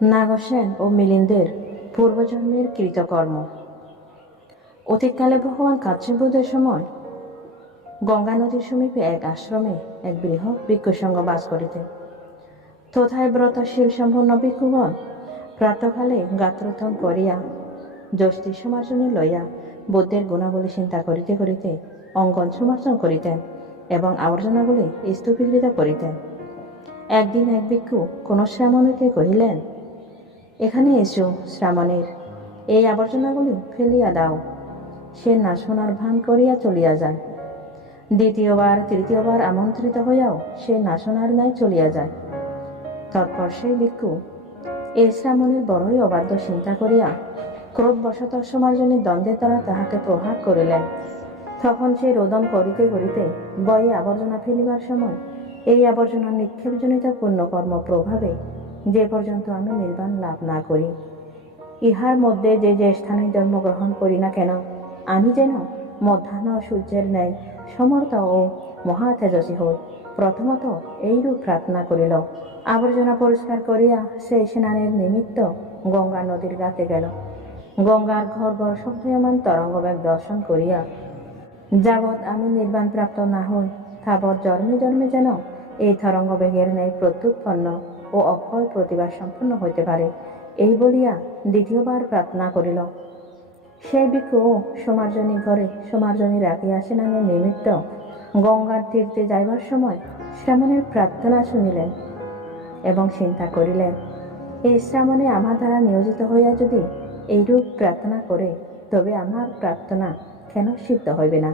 নাগসেন ও মিলিন্দের পূর্বজন্মের কৃতকর্ম। অতীতকালে ভগবান কাশ্যপদের সময় গঙ্গা নদীর সমীপে এক আশ্রমে এক বৃহৎ ভিক্ষুসঙ্গ বাস করিতেন। তথায় ব্রতশীল সম্পূর্ণ ভিক্ষুগণ প্রাতকালে গাত্রোত্থম করিয়া যষ্টি সমাজনে লইয়া বুদ্ধের গুণাবলী চিন্তা করিতে করিতে অঙ্কন সমার্জন করিতেন এবং আবর্জনাগুলি স্তূপীকৃত করিতেন। একদিন এক ভিক্ষু কোন শ্রামণীকে কহিলেন এখানে এসো শ্রামণের এই আবর্জনাগুলি ফেলিয়া দাও। সে না শোনার ভান করিয়া চলিয়া যায়। দ্বিতীয়বার, তৃতীয়বার আমন্ত্রিত হইয়াও সে না শোনার ন্যায় চলিয়া যায়। তৎপর সেই ভিক্ষু এই শ্রামণের বড়ই অবাধ্য চিন্তা করিয়া ক্রোধবশত সমাজনের দ্বন্দ্বের দ্বারা তাহাকে প্রহার করিলেন। তখন সে রোদন করিতে করিতে বয়ে আবর্জনা ফেলিবার সময় এই আবর্জনা নিক্ষেপজনিত পুণ্যকর্ম প্রভাবে যে পর্যন্ত আমি নির্বাণ লাভ না করি। ইহার মধ্যে যে যে স্থানে জন্মগ্রহণ করি না কেন, আমি যেন মধ্যাহ্ন সূর্যের ন্যায় সমর্থ ও মহা তেজস্বী হই। প্রথমত এইরূপ প্রার্থনা করিল। আবর্জনা পরিষ্কার করিয়া সে স্নানের নিমিত্ত গঙ্গা নদীর গাতে গেল। গঙ্গার ঘর ঘর শব্দমান তরঙ্গবেগ দর্শন করিয়া, যাবৎ আমি নির্বাণ প্রাপ্ত না হই, তাবৎ জন্মে জন্মে যেন এই তরঙ্গবেগের ন্যায় প্রত্যুৎপন্ন ও অক্ষয় প্রতিভা সম্পন্ন হইতে পারে। এই বলিয়া দ্বিতীয়বার প্রার্থনা করিল। সেই ভিক্ষু সমার্জনী ঘরে সমার্জনী রাখিয়া স্নানের নিমিত্ত গঙ্গার তীর্থে যাইবার সময় শ্রামণের প্রার্থনা শুনিলেন এবং চিন্তা করিলেন, এই শ্রামণে আমার দ্বারা নিয়োজিত হইয়া যদি এইরূপ প্রার্থনা করে, তবে আমার প্রার্থনা কেন সিদ্ধ হইবে না?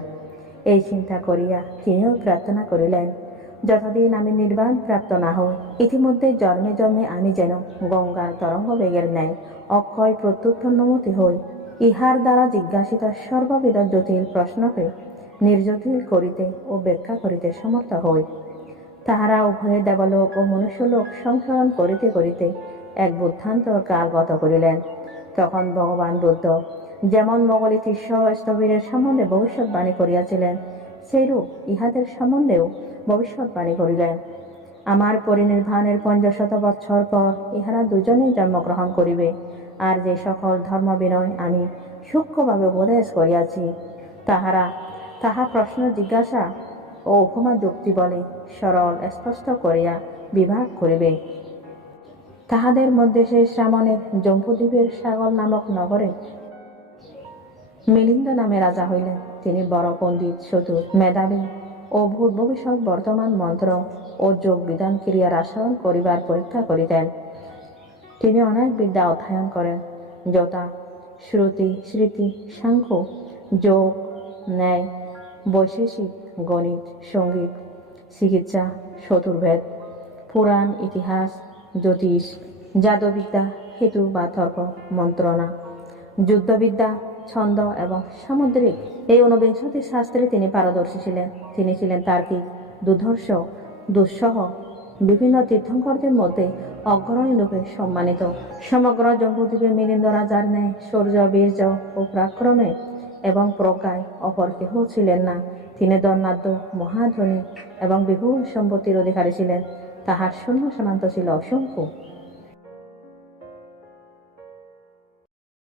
এই চিন্তা করিয়া তিনিও প্রার্থনা করিলেন যতদিন আমি নির্বাণ প্রাপ্ত না হই ইতিমধ্যে জন্মে জন্মে আমি যেন গঙ্গার তরঙ্গ বেগের ন্যায় অক্ষয় প্রত্যুৎপন্নমতি হই, ইহার দ্বারা জিজ্ঞাসিত সর্ববিধ জটিল প্রশ্নকে নির্জটিল করিতে ও ব্যাখ্যা করিতে সমর্থ হই। তাহারা উভয়ে দেবলোক ও মনুষ্যলোক সংসরণ করিতে করিতে এক বুদ্ধান্তর কাল গত করিলেন। তখন ভগবান বুদ্ধ যেমন মঙ্গলী তিস্য স্থবিরের সম্বন্ধে ভবিষ্যৎবাণী করিয়াছিলেন সেইরূপ ইহাদের সম্বন্ধেও ভবিষ্যৎবাণী করিলেন। আমার পরিনির্বাণের পঞ্চশত বৎসর পর ইহারা দুজনেই জন্মগ্রহণ করিবে, আর যে সকল ধর্ম বিনয় আমি সূক্ষ্মভাবে উপদেশ করিয়াছি, তাহারা, তাহা প্রশ্ন, জিজ্ঞাসা ও উপমা যুক্তি বলে সরল, স্পষ্ট করিয়া বিভাগ করিবে। তাহাদের মধ্যে সেই শ্রামণের জম্বুদ্বীপের সাগর নামক নগরে মিলিন্দ নামে রাজা হইলেন। তিনি বড় পণ্ডিত চতুর মেধাবী ও ভূত ভবিষ্যৎ বর্তমান মন্ত্র ও যোগ বিধান ক্রিয়ার আচরণ করিবার পরীক্ষা করিতেন। তিনি অনেক বিদ্যা অধ্যয়ন করেন। যথা শ্রুতি, স্মৃতি, সাংখ্য, যোগ, ন্যায়, বৈশেষিক, গণিত, সংগীত, চিকিৎসা, চতুর্বেদ, পুরাণ, ইতিহাস, জ্যোতিষ, জাদবিদ্যা, হেতু বা তর্ক, মন্ত্রণা, যুদ্ধবিদ্যা ছন্দ এবং সামুদ্রিক। এই ঊনবিংশতি শাস্ত্রে তিনি পারদর্শী ছিলেন। তিনি ছিলেন তার্কিক, দুর্ধর্ষ, দুঃসহ বিভিন্ন তীর্থঙ্করদের মধ্যে অগ্রণী রূপে সম্মানিত। সমগ্র জম্বুদ্বীপে মিলিন্দ রাজার ন্যায়, সূর্য, বীর্য ও প্রাক্রমে এবং প্রজ্ঞায় অপর কেহ ছিলেন না। তিনি দন্নাদ্য মহাধনী এবং বিপুল সম্পত্তির অধিকারী ছিলেন। তাহার শূন্য সীমান্ত ছিল অসংখ্য।